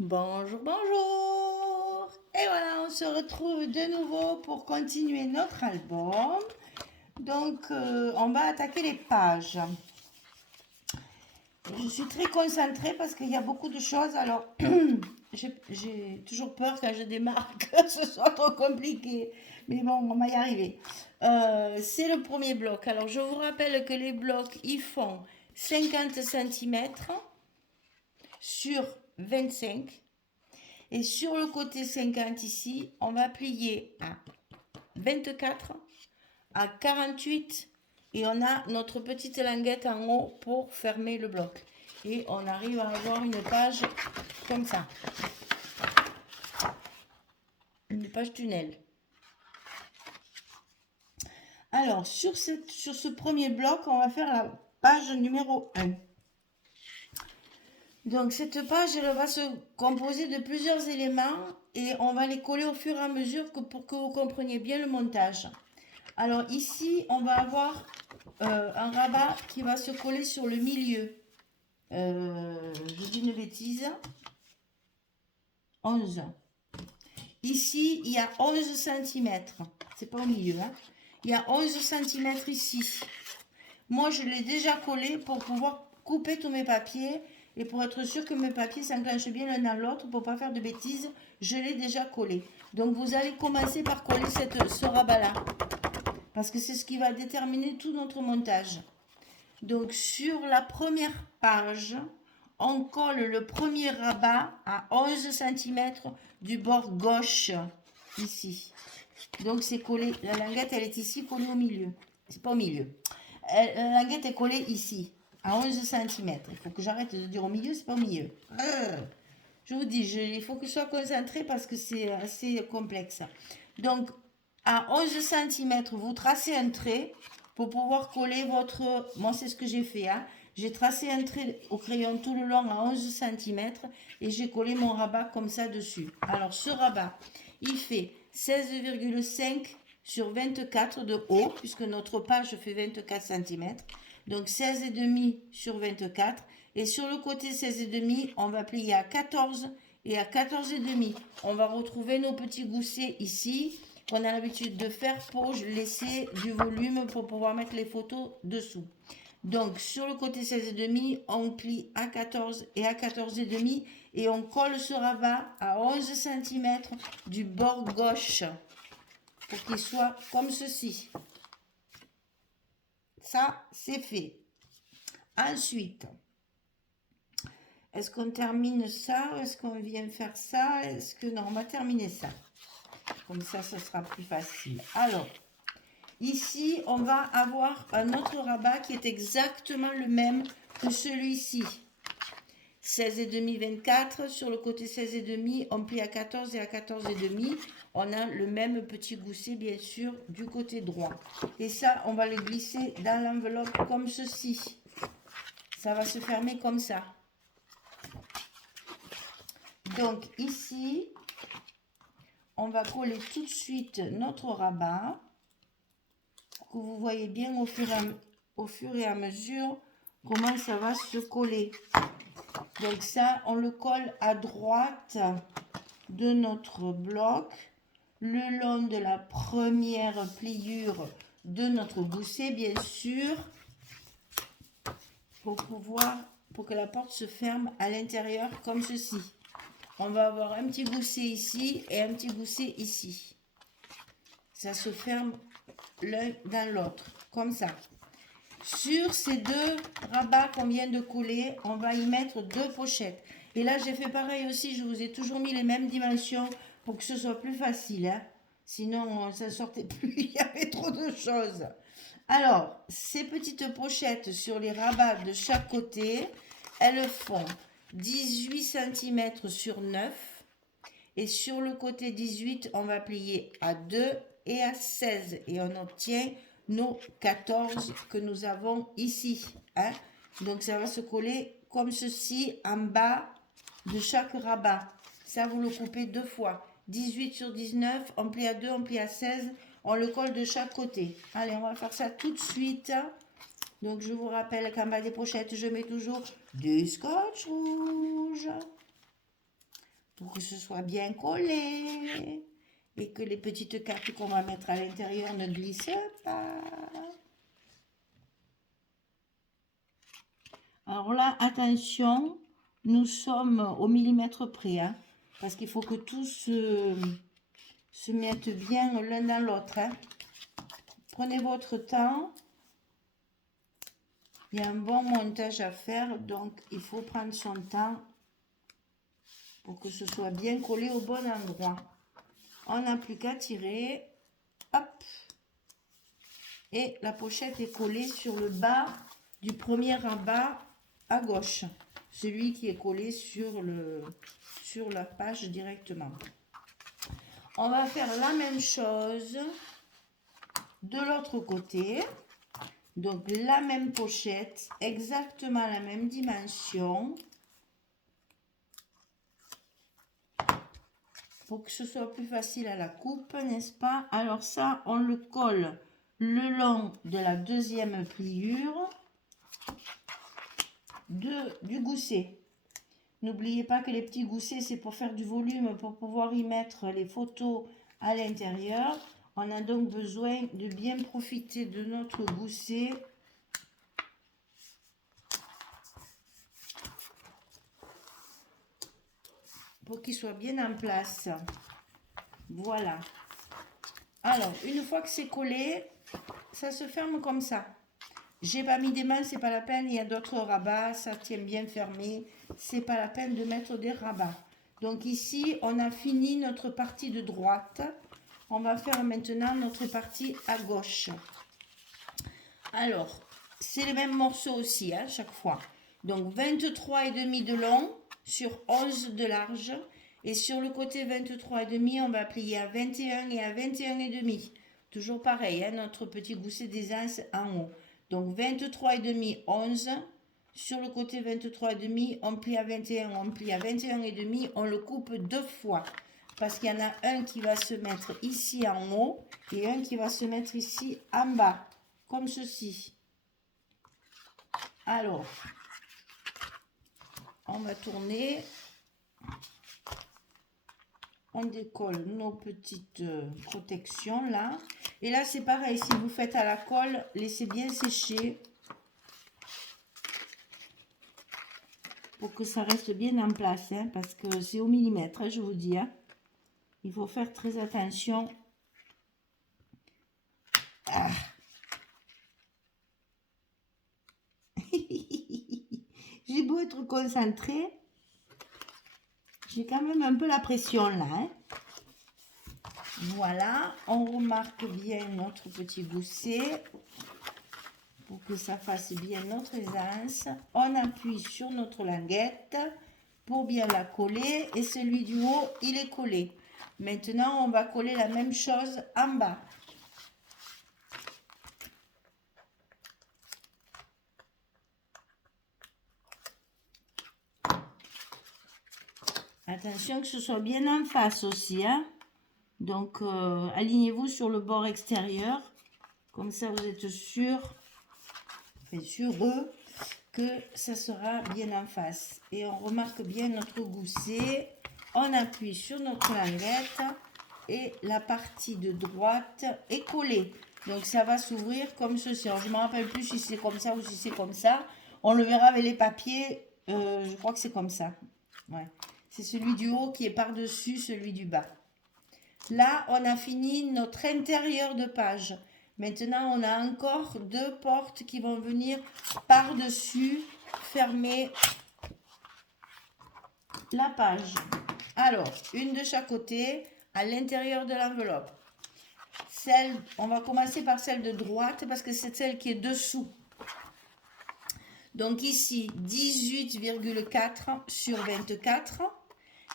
Bonjour, bonjour. Et voilà, on se retrouve de nouveau pour continuer notre album. Donc, on va attaquer les pages. Je suis très concentrée parce qu'il y a beaucoup de choses. Alors, j'ai toujours peur quand je démarre que ce soit trop compliqué. Mais bon, on va y arriver. C'est le premier bloc. Alors, je vous rappelle que les blocs, ils font 50 centimètres sur 25. Et sur le côté 50 ici, on va plier à 24, à 48 et on a notre petite languette en haut pour fermer le bloc. Et on arrive à avoir une page comme ça, une page tunnel. Alors, sur ce premier bloc, on va faire la page numéro 1. Donc, cette page, elle va se composer de plusieurs éléments et on va les coller au fur et à mesure pour que vous compreniez bien le montage. Alors ici, on va avoir un rabat qui va se coller sur le milieu. Je dis une bêtise. 11. Ici, il y a 11 centimètres. C'est pas au milieu. Hein. Il y a 11 centimètres ici. Moi, je l'ai déjà collé pour pouvoir couper tous mes papiers. Et pour être sûr que mes papiers s'enclenchent bien l'un dans l'autre, pour ne pas faire de bêtises, je l'ai déjà collé. Donc, vous allez commencer par coller ce rabat-là. Parce que c'est ce qui va déterminer tout notre montage. Donc sur la première page, on colle le premier rabat à 11 centimètres du bord gauche, ici. Donc c'est collé, la languette elle est ici collée au milieu. C'est pas au milieu. La languette est collée ici, à 11 centimètres. Il faut que j'arrête de dire au milieu, c'est pas au milieu. Je vous dis, il faut que je sois concentrée parce que c'est assez complexe. Donc à 11 centimètres, vous tracez un trait pour pouvoir coller votre... Moi, c'est ce que j'ai fait. Hein. J'ai tracé un trait au crayon tout le long à 11 centimètres et j'ai collé mon rabat comme ça dessus. Alors, ce rabat, il fait 16,5 sur 24 de haut, puisque notre page fait 24 centimètres. Donc, 16,5 sur 24. Et sur le côté 16,5, on va plier à 14 et à 14,5. On va retrouver nos petits goussets ici qu'on a l'habitude de faire pour laisser du volume pour pouvoir mettre les photos dessous. Donc sur le côté 16,5, on plie à 14 et à 14,5 et on colle ce rabat à 11 centimètres du bord gauche pour qu'il soit comme ceci. Ça, c'est fait. Ensuite, est-ce qu'on termine ça? Est-ce qu'on vient faire ça? Est-ce que non, on va terminer ça. Comme ça, ce sera plus facile. Alors, ici, on va avoir un autre rabat qui est exactement le même que celui-ci. 16,5, 24. Sur le côté 16,5, on plie à 14 et à 14,5. On a le même petit gousset, bien sûr, du côté droit. Et ça, on va le glisser dans l'enveloppe comme ceci. Ça va se fermer comme ça. Donc ici, on va coller tout de suite notre rabat. Que vous voyez bien au fur et à mesure comment ça va se coller. Donc ça, on le colle à droite de notre bloc, le long de la première pliure de notre gousset, bien sûr, pour que la porte se ferme à l'intérieur comme ceci. On va avoir un petit gousset ici et un petit gousset ici. Ça se ferme l'un dans l'autre, comme ça. Sur ces deux rabats qu'on vient de coller, on va y mettre deux pochettes. Et là, j'ai fait pareil aussi, je vous ai toujours mis les mêmes dimensions pour que ce soit plus facile. Hein. Sinon, ça ne sortait plus, il y avait trop de choses. Alors, ces petites pochettes sur les rabats de chaque côté, elles font 18 cm sur 9. Et sur le côté 18, on va plier à 2 et à 16. Et on obtient nos 14 que nous avons ici. Hein. Donc ça va se coller comme ceci en bas de chaque rabat. Ça, vous le coupez deux fois. 18 sur 19, on plie à 2, on plie à 16. On le colle de chaque côté. Allez, on va faire ça tout de suite. Donc je vous rappelle qu'en bas des pochettes, je mets toujours du scotch rouge. pour que ce soit bien collé et que les petites cartes qu'on va mettre à l'intérieur ne glissent pas. Alors là, attention, nous sommes au millimètre près, hein, parce qu'il faut que tout se mette bien l'un dans l'autre. Hein. Prenez votre temps. Il y a un bon montage à faire, donc il faut prendre son temps pour que ce soit bien collé au bon endroit. On n'a plus qu'à tirer. Hop. Et la pochette est collée sur le bas du premier rabat à gauche. Celui qui est collé sur la page directement. On va faire la même chose de l'autre côté. Donc la même pochette, exactement la même dimension. Pour que ce soit plus facile à la coupe, n'est-ce pas? Alors ça, on le colle le long de la deuxième pliure du gousset. N'oubliez pas que les petits goussets, c'est pour faire du volume, pour pouvoir y mettre les photos à l'intérieur. On a donc besoin de bien profiter de notre gousset pour qu'il soit bien en place. Voilà. Alors, une fois que c'est collé, ça se ferme comme ça. J'ai pas mis des mains, c'est pas la peine. Il y a d'autres rabats, ça tient bien fermé. C'est pas la peine de mettre des rabats. Donc ici, on a fini notre partie de droite. On va faire maintenant notre partie à gauche. Alors, c'est les mêmes morceaux aussi, hein, chaque fois. Donc 23,5 de long sur 11 de large. Et sur le côté 23,5, on va plier à 21 et à 21,5. Toujours pareil, hein, notre petit gousset d'aisance en haut. Donc 23,5, 11. Sur le côté 23,5, on plie à 21, on plie à 21,5. On le coupe deux fois. Parce qu'il y en a un qui va se mettre ici en haut et un qui va se mettre ici en bas. Comme ceci. Alors, on va tourner. On décolle nos petites protections là. Et là, c'est pareil. Si vous faites à la colle, laissez bien sécher. Pour que ça reste bien en place. Hein, parce que c'est au millimètre, hein, je vous dis. Hein. Il faut faire très attention. Ah. J'ai beau être concentrée. J'ai quand même un peu la pression là. Hein. Voilà, on remarque bien notre petit gousset pour que ça fasse bien notre aisance. On appuie sur notre languette pour bien la coller et celui du haut, il est collé. Maintenant, on va coller la même chose en bas. Attention que ce soit bien en face aussi, hein. Donc, alignez-vous sur le bord extérieur. Comme ça, vous êtes sûr, sûr que ça sera bien en face. Et on remarque bien notre gousset. On appuie sur notre languette et la partie de droite est collée. Donc, ça va s'ouvrir comme ceci. Alors, je ne me rappelle plus si c'est comme ça ou si c'est comme ça. On le verra avec les papiers. Je crois que c'est comme ça. Ouais. C'est celui du haut qui est par-dessus celui du bas. Là, on a fini notre intérieur de page. Maintenant, on a encore deux portes qui vont venir par-dessus fermer la page. Alors, une de chaque côté à l'intérieur de l'enveloppe. On va commencer par celle de droite parce que c'est celle qui est dessous. Donc ici, 18,4 sur 24.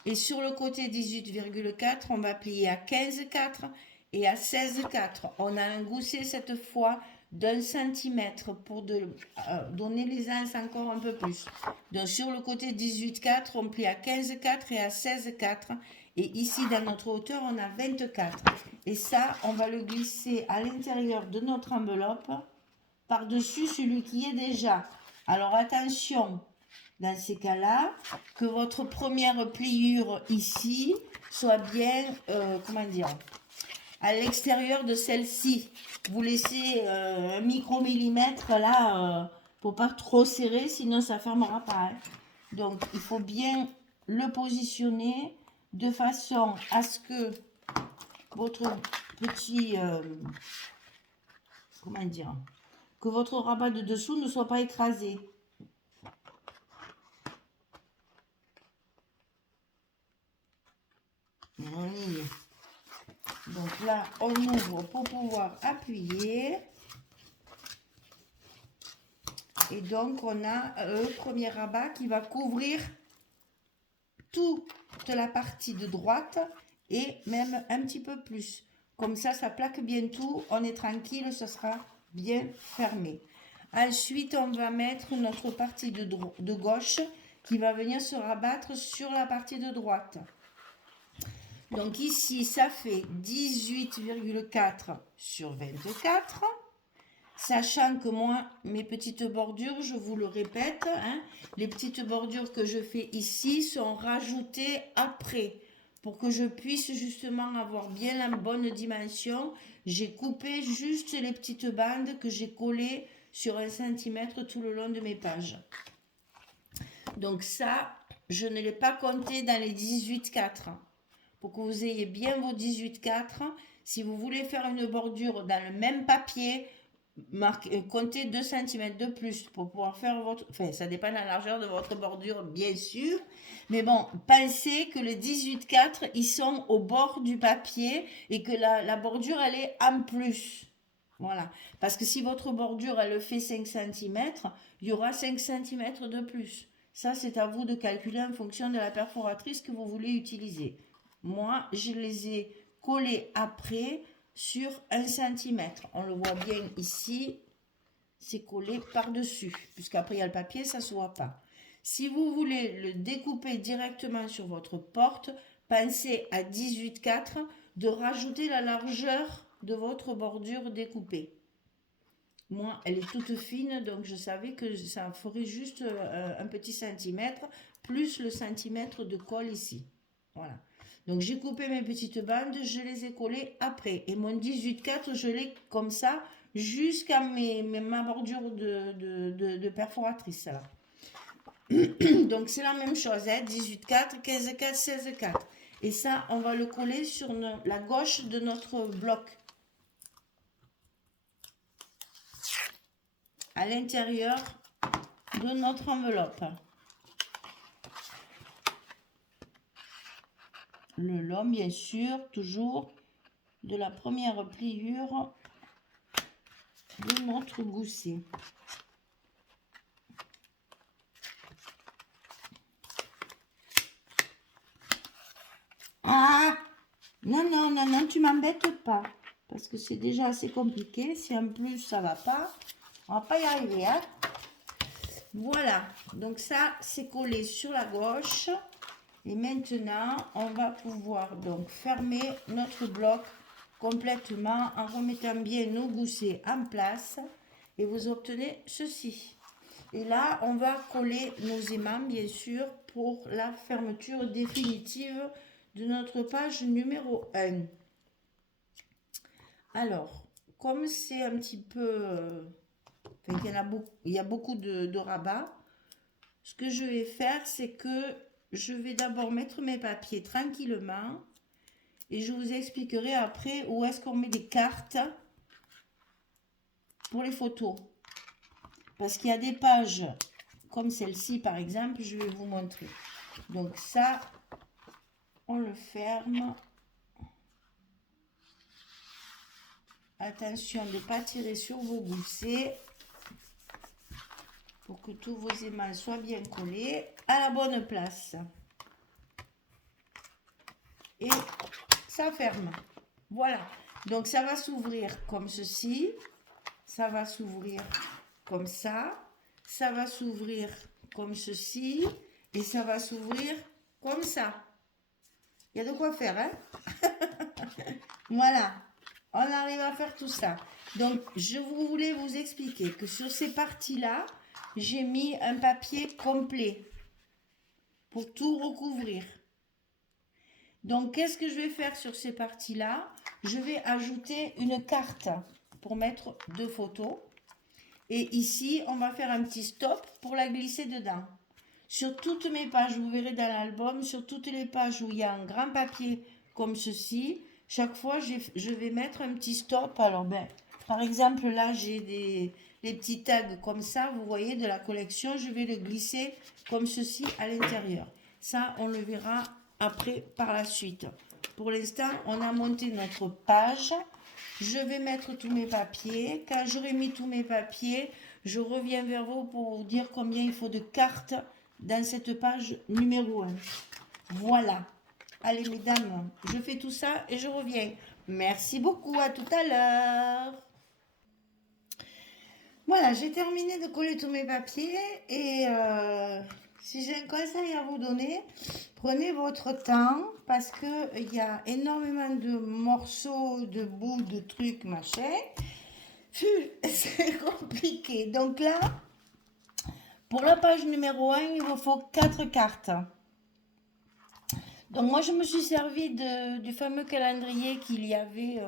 Et sur le côté 18,4, on va plier à 15,4 et à 16,4. On a un gousset cette fois d'1 cm pour donner l'aisance encore un peu plus. Donc sur le côté 18,4, on plie à 15,4 et à 16,4. Et ici, dans notre hauteur, on a 24. Et ça, on va le glisser à l'intérieur de notre enveloppe par-dessus celui qui est déjà. Alors attention, dans ces cas-là, que votre première pliure ici soit bien, comment dire, à l'extérieur de celle-ci. Vous laissez un micro-millimètre là, pour pas trop serrer, sinon ça fermera pas. Hein. Donc il faut bien le positionner de façon à ce que votre petit, comment dire, que votre rabat de dessous ne soit pas écrasé. On y est. Donc là, on ouvre pour pouvoir appuyer. Et donc, on a le premier rabat qui va couvrir toute la partie de droite et même un petit peu plus. Comme ça plaque bien tout. On est tranquille, ce sera bien fermé. Ensuite, on va mettre notre partie de gauche qui va venir se rabattre sur la partie de droite. Donc ici, ça fait 18,4 sur 24. Sachant que moi, mes petites bordures, je vous le répète, hein, les petites bordures que je fais ici sont rajoutées après. Pour que je puisse justement avoir bien la bonne dimension, j'ai coupé juste les petites bandes que j'ai collées sur 1 cm tout le long de mes pages. Donc ça, je ne l'ai pas compté dans les 18,4. Pour que vous ayez bien vos 18,4, si vous voulez faire une bordure dans le même papier, comptez 2 cm de plus pour pouvoir faire votre... Enfin, ça dépend de la largeur de votre bordure, bien sûr. Mais bon, pensez que les 18,4, ils sont au bord du papier et que la bordure, elle est en plus. Voilà. Parce que si votre bordure, elle fait 5 cm, il y aura 5 cm de plus. Ça, c'est à vous de calculer en fonction de la perforatrice que vous voulez utiliser. Moi, je les ai collés après sur 1 cm. On le voit bien ici, c'est collé par-dessus. Puisqu'après, il y a le papier, ça ne se voit pas. Si vous voulez le découper directement sur votre porte, pensez à 18,4 de rajouter la largeur de votre bordure découpée. Moi, elle est toute fine, donc je savais que ça ferait juste un petit centimètre, plus le centimètre de colle ici. Voilà. Donc j'ai coupé mes petites bandes, je les ai collées après. Et mon 18,4, je l'ai comme ça jusqu'à ma bordure de perforatrice. Là. Donc c'est la même chose, hein, 18,4, 15,4, 16,4. Et ça, on va le coller sur la gauche de notre bloc. À l'intérieur de notre enveloppe. Le long, bien sûr, toujours de la première pliure de notre gousset. Ah! Non, non, non, non, tu m'embêtes pas. Parce que c'est déjà assez compliqué. Si en plus ça va pas, on va pas y arriver. Hein? Voilà. Donc ça, c'est collé sur la gauche. Et maintenant, on va pouvoir donc fermer notre bloc complètement en remettant bien nos goussets en place. Et vous obtenez ceci. Et là, on va coller nos aimants, bien sûr, pour la fermeture définitive de notre page numéro 1. Alors, comme c'est un petit peu... il y a beaucoup de rabats, ce que je vais faire, c'est que je vais d'abord mettre mes papiers tranquillement et je vous expliquerai après où est-ce qu'on met des cartes pour les photos. Parce qu'il y a des pages comme celle-ci, par exemple, je vais vous montrer. Donc ça, on le ferme. Attention de ne pas tirer sur vos goussets pour que tous vos aimants soient bien collés à la bonne place. Et ça ferme. Voilà. Donc ça va s'ouvrir comme ceci. Ça va s'ouvrir comme ça. Ça va s'ouvrir comme ceci. Et ça va s'ouvrir comme ça. Il y a de quoi faire, hein? Voilà. On arrive à faire tout ça. Donc, je voulais vous expliquer que sur ces parties-là, j'ai mis un papier complet. pour tout recouvrir. Donc, qu'est-ce que je vais faire sur ces parties-là? Je vais ajouter une carte pour mettre 2 photos. Et ici, on va faire un petit stop pour la glisser dedans. Sur toutes mes pages, vous verrez dans l'album, sur toutes les pages où il y a un grand papier comme ceci, chaque fois, je vais mettre un petit stop. Alors, par exemple, là, j'ai des petits tags comme ça, vous voyez, de la collection. Je vais le glisser comme ceci à l'intérieur. Ça, on le verra après par la suite. Pour l'instant, on a monté notre page. Je vais mettre tous mes papiers. Quand j'aurai mis tous mes papiers, je reviens vers vous pour vous dire combien il faut de cartes dans cette page numéro 1. Voilà. Allez, mesdames, je fais tout ça et je reviens. Merci beaucoup, à tout à l'heure. Voilà, j'ai terminé de coller tous mes papiers et si j'ai un conseil à vous donner, prenez votre temps parce qu'il y a énormément de morceaux, de bouts, de trucs, machin. C'est compliqué. Donc là, pour la page numéro 1, il vous faut 4 cartes. Donc moi, je me suis servi du fameux calendrier qu'il y avait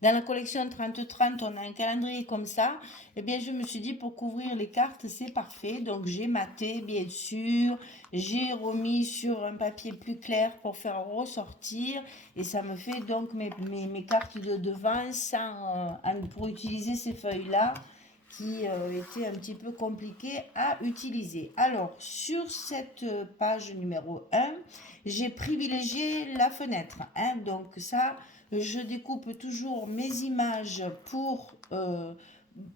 dans la collection 30-30, on a un calendrier comme ça. Eh bien, je me suis dit, pour couvrir les cartes, c'est parfait. Donc, j'ai maté, bien sûr. J'ai remis sur un papier plus clair pour faire ressortir. Et ça me fait donc mes cartes de devant pour utiliser ces feuilles-là qui était un petit peu compliqué à utiliser. Alors, sur cette page numéro 1, j'ai privilégié la fenêtre. Donc ça, je découpe toujours mes images pour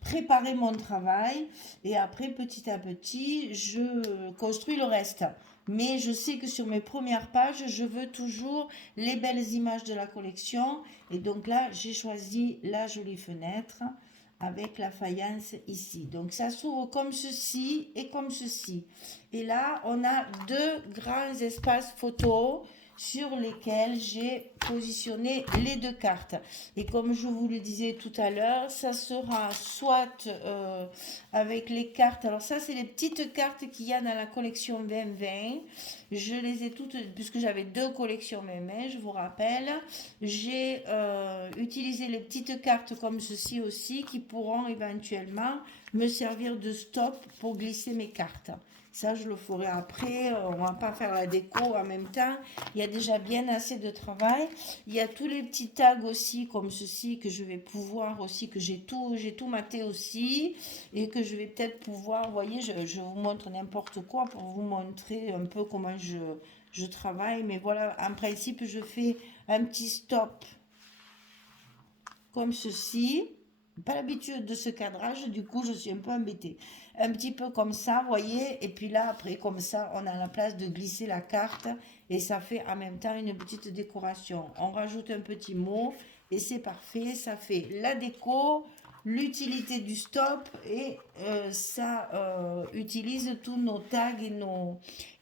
préparer mon travail. Et après, petit à petit, je construis le reste. Mais je sais que sur mes premières pages, je veux toujours les belles images de la collection. Et donc là, j'ai choisi la jolie fenêtre avec la faïence ici. Donc ça s'ouvre comme ceci et comme ceci. Et là, on a 2 grands espaces photos sur lesquels j'ai positionné les 2 cartes. Et comme je vous le disais tout à l'heure, ça sera soit avec les cartes. Alors ça, c'est les petites cartes qu'il y a dans la collection 2020. Je les ai toutes, puisque j'avais 2 collections 2020, je vous rappelle. J'ai utilisé les petites cartes comme ceci aussi, qui pourront éventuellement me servir de stop pour glisser mes cartes. Ça, je le ferai après. On ne va pas faire la déco en même temps. Il y a déjà bien assez de travail. Il y a tous les petits tags aussi, comme ceci, que je vais pouvoir aussi, que j'ai tout maté aussi. Et que je vais peut-être pouvoir, vous voyez, je vous montre n'importe quoi pour vous montrer un peu comment je travaille. Mais voilà, en principe, je fais un petit stop comme ceci. Pas l'habitude de ce cadrage, du coup je suis un peu embêtée. Un petit peu comme ça, vous voyez, et puis là après comme ça on a la place de glisser la carte et ça fait en même temps une petite décoration. On rajoute un petit mot et c'est parfait, ça fait la déco, l'utilité du stop et ça utilise tous nos tags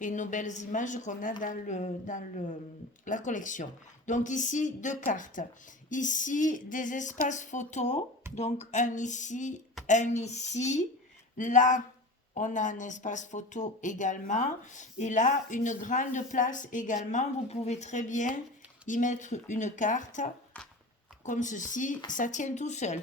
et nos belles images qu'on a dans la collection. Donc ici 2 cartes. Ici, des espaces photos. Donc, un ici, un ici. Là, on a un espace photo également. Et là, une grande place également. Vous pouvez très bien y mettre une carte comme ceci. Ça tient tout seul.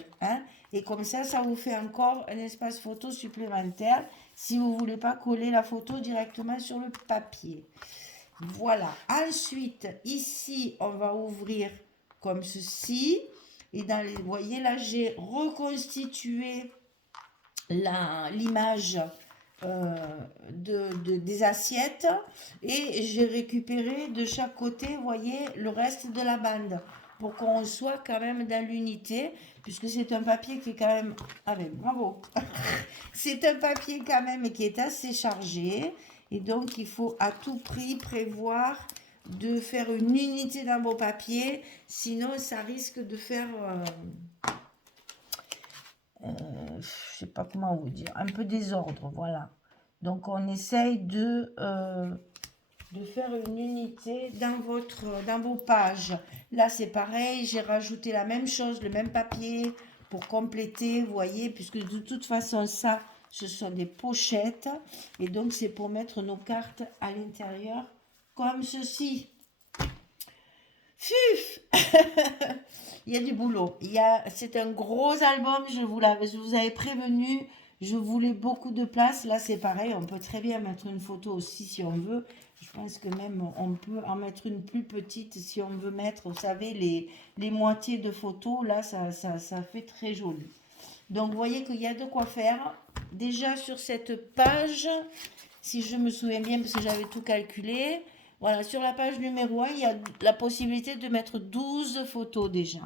Et comme ça vous fait encore un espace photo supplémentaire si vous ne voulez pas coller la photo directement sur le papier. Voilà. Ensuite, ici, on va ouvrir comme ceci. Et dans les, vous voyez, là, j'ai reconstitué l'image des assiettes et j'ai récupéré de chaque côté, vous voyez, le reste de la bande pour qu'on soit quand même dans l'unité, puisque c'est un papier qui est quand même... Ah ben, bravo. C'est un papier quand même qui est assez chargé et donc il faut à tout prix prévoir de faire une unité dans vos papiers, sinon ça risque de faire, je sais pas comment vous dire, un peu désordre, voilà. Donc on essaye de faire une unité dans vos pages. Là c'est pareil, j'ai rajouté la même chose, le même papier pour compléter, vous voyez, puisque de toute façon ça, Ce sont des pochettes. Et donc, c'est pour mettre nos cartes à l'intérieur, comme ceci. Fuf. Il y a du boulot. C'est un gros album, je vous avais prévenu. Je voulais beaucoup de place. Là, c'est pareil. On peut très bien mettre une photo aussi si on veut. Je pense que même on peut en mettre une plus petite si on veut mettre, vous savez, les moitiés de photos. Là, ça fait très joli. Donc, vous voyez qu'il y a de quoi faire. Déjà, sur cette page, si je me souviens bien, parce que j'avais tout calculé, voilà, sur la page numéro 1, il y a la possibilité de mettre 12 photos déjà.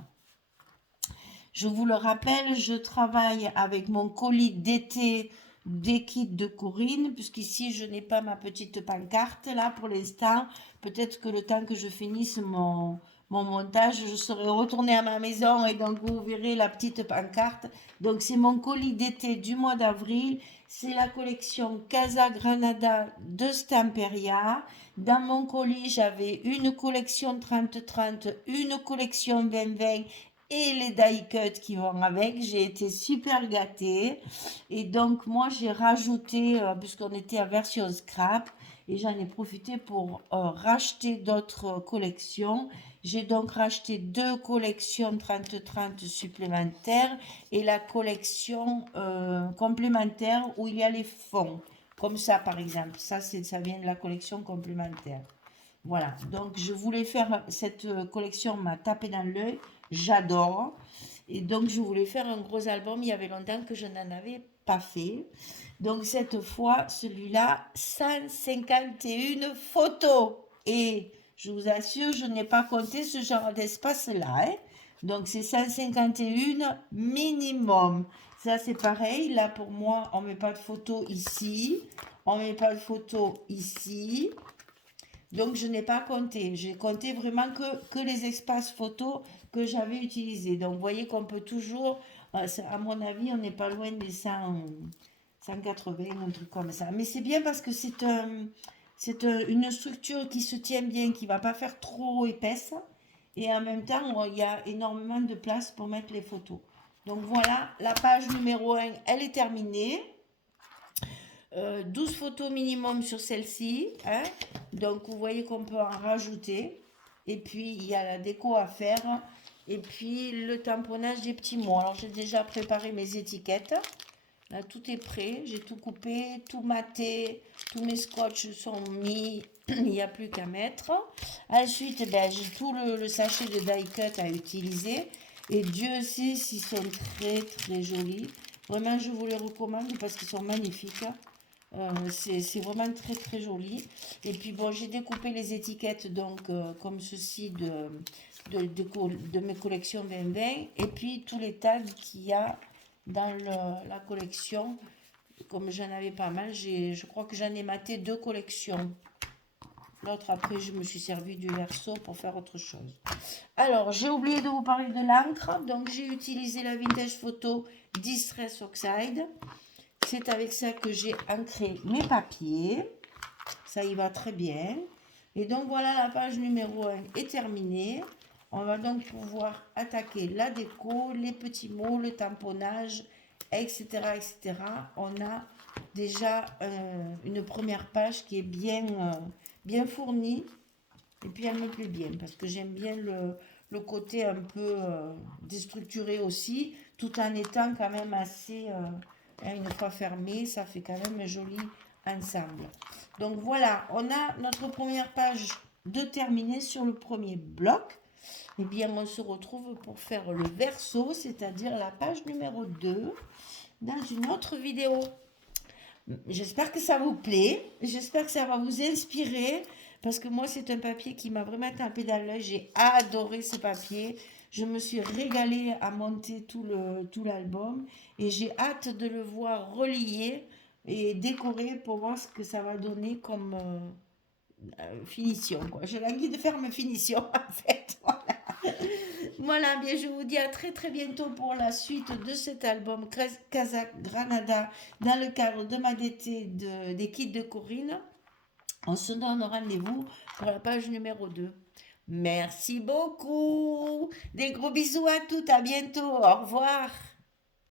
Je vous le rappelle, je travaille avec mon colis d'été des kits de Corinne, puisqu'ici, je n'ai pas ma petite pancarte, là, pour l'instant. Peut-être que le temps que je finisse mon montage, je serai retournée à ma maison et donc vous verrez la petite pancarte. Donc, c'est mon colis d'été du mois d'avril. C'est la collection Casa Granada de Stamperia. Dans mon colis, j'avais une collection 30-30, une collection 20-20 et les die cuts qui vont avec. J'ai été super gâtée. Et donc, moi, j'ai rajouté, puisqu'on était à version scrap, et j'en ai profité pour racheter d'autres collections. J'ai donc racheté 2 collections 30-30 supplémentaires et la collection complémentaire où il y a les fonds. Comme ça, par exemple. Ça vient de la collection complémentaire. Voilà, donc je voulais faire cette collection, m'a tapé dans l'œil, j'adore. Et donc je voulais faire un gros album, il y avait longtemps que je n'en avais pas fait. Donc cette fois, celui-là, 151 photos. Et je vous assure, je n'ai pas compté ce genre d'espace-là. Hein. Donc c'est 151 minimum. Ça c'est pareil, là pour moi, on ne met pas de photos ici, on ne met pas de photos ici. Donc, je n'ai pas compté. J'ai compté vraiment que les espaces photos que j'avais utilisés. Donc, vous voyez qu'on peut toujours, à mon avis, on n'est pas loin des 180, un truc comme ça. Mais c'est bien parce que une structure qui se tient bien, qui ne va pas faire trop épaisse. Et en même temps, il y a énormément de place pour mettre les photos. Donc, voilà, la page numéro 1, elle est terminée. 12 photos minimum sur celle-ci. Hein. Donc, vous voyez qu'on peut en rajouter. Et puis, il y a la déco à faire. Et puis, le tamponnage des petits mots. Alors, j'ai déjà préparé mes étiquettes. Là, tout est prêt. J'ai tout coupé, tout maté. Tous mes scotch sont mis. Il n'y a plus qu'à mettre. Ensuite, j'ai tout le sachet de die cut à utiliser. Et Dieu sait s'ils sont très, très jolis. Vraiment, je vous les recommande parce qu'ils sont magnifiques. C'est vraiment très très joli. Et puis bon, j'ai découpé les étiquettes donc comme ceci de mes collections 2020 et puis tous les tags qu'il y a dans la collection. Comme j'en avais pas mal, je crois que j'en ai maté 2 collections. L'autre après je me suis servi du verso pour faire autre chose. Alors j'ai oublié de vous parler de l'encre, donc j'ai utilisé la Vintage Photo Distress Oxide. C'est avec ça que j'ai ancré mes papiers. Ça y va très bien. Et donc voilà, la page numéro 1 est terminée. On va donc pouvoir attaquer la déco, les petits mots, le tamponnage, etc. etc. On a déjà une première page qui est bien fournie. Et puis elle me plaît bien parce que j'aime bien le côté un peu déstructuré aussi, tout en étant quand même assez... une fois fermé, ça fait quand même un joli ensemble. Donc voilà, on a notre première page de terminée sur le premier bloc. Et bien, on se retrouve pour faire le verso, c'est-à-dire la page numéro 2, dans une autre vidéo. J'espère que ça vous plaît, j'espère que ça va vous inspirer, parce que moi, c'est un papier qui m'a vraiment tapé dans l'œil. J'ai adoré ce papier. Je me suis régalée à monter tout l'album et j'ai hâte de le voir relié et décoré pour voir ce que ça va donner comme finition. J'ai l'envie de faire ma finition en fait. Voilà, bien je vous dis à très très bientôt pour la suite de cet album Casa Granada dans le cadre de ma DT des kits de Corinne. On se donne rendez-vous pour la page numéro 2. Merci beaucoup. Des gros bisous à toutes. À bientôt. Au revoir.